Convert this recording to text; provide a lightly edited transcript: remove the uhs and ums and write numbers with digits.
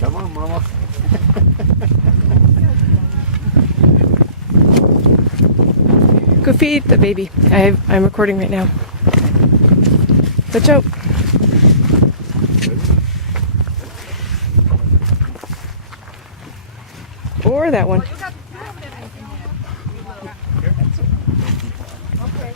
Tamam mama. Go feed the baby. I'm recording right now. Watch out. Or that one. Okay.